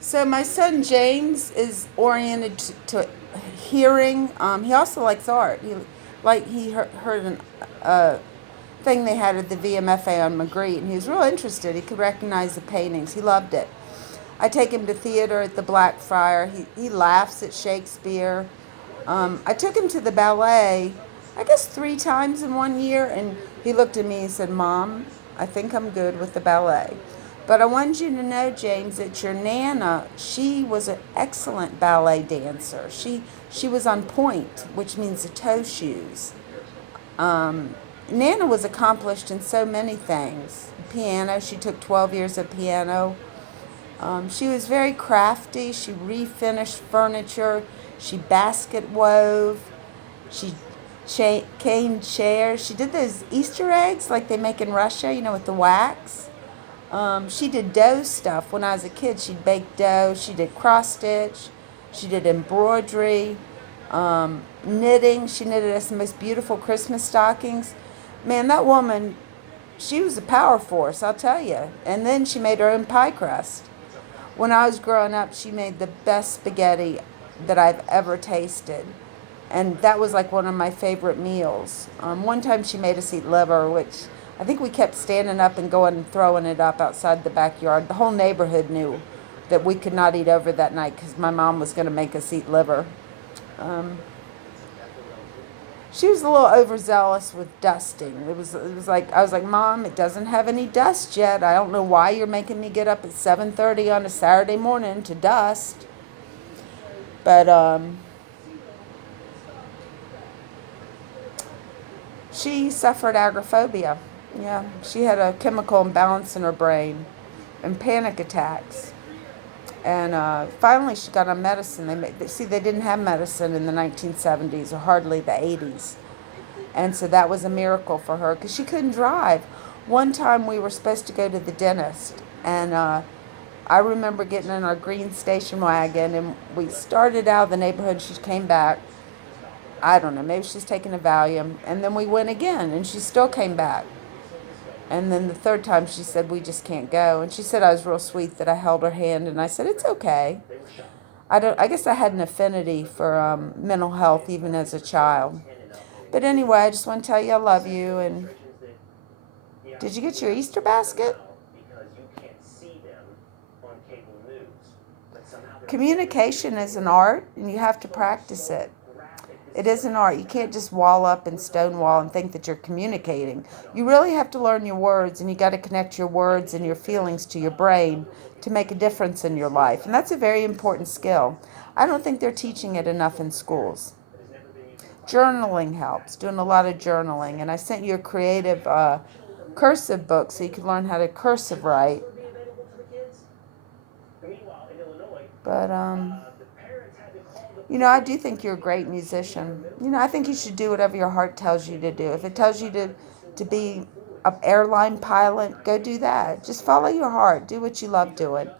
So my son James is oriented to hearing. He also likes art. He heard a thing they had at the VMFA on Magritte, and he was real interested. He could recognize the paintings. He loved it. I take him to theater at the Blackfriar. He laughs at Shakespeare. I took him to the ballet, I guess 3 times in one year, and he looked at me and said, "Mom, I think I'm good with the ballet." But I wanted you to know, James, that your Nana, she was an excellent ballet dancer. She was on point, which means the toe shoes. Nana was accomplished in so many things. Piano, she took 12 years of piano. She was very crafty. She refinished furniture. She basket wove. She caned chairs. She did those Easter eggs like they make in Russia, with the wax. She did dough stuff. When I was a kid, she'd bake dough. She did cross stitch. She did embroidery, knitting. She knitted us the most beautiful Christmas stockings. Man, that woman, she was a power force, I'll tell you. And then she made her own pie crust. When I was growing up, she made the best spaghetti that I've ever tasted. And that was like one of my favorite meals. One time she made us eat liver, which I think we kept standing up and going and throwing it up outside the backyard. The whole neighborhood knew that we could not eat over that night because my mom was going to make us eat liver. Um, she was a little overzealous with dusting. It was like I was like, "Mom, it doesn't have any dust yet. I don't know why you're making me get up at 7:30 on a Saturday morning to dust." But she suffered agoraphobia. Yeah, she had a chemical imbalance in her brain and panic attacks. And finally, she got on medicine. They didn't have medicine in the 1970s or hardly the 80s. And so that was a miracle for her because she couldn't drive. One time we were supposed to go to the dentist, and I remember getting in our green station wagon, and we started out of the neighborhood. She came back. I don't know, maybe she's taking a Valium. And then we went again, and she still came back. And then the third time she said, "We just can't go." And she said I was real sweet that I held her hand, and I said, "It's okay." I guess I had an affinity for mental health even as a child. But anyway, I just want to tell you I love you. And did you get your Easter basket? Communication is an art, and you have to practice it. It is an art. You can't just wall up and stonewall and think that you're communicating. You really have to learn your words, and you got to connect your words and your feelings to your brain to make a difference in your life. And that's a very important skill. I don't think they're teaching it enough in schools. Journaling helps, doing a lot of journaling. And I sent you a creative cursive book so you can learn how to cursive write. But I do think you're a great musician. I think you should do whatever your heart tells you to do. If it tells you to be an airline pilot, go do that. Just follow your heart. Do what you love doing.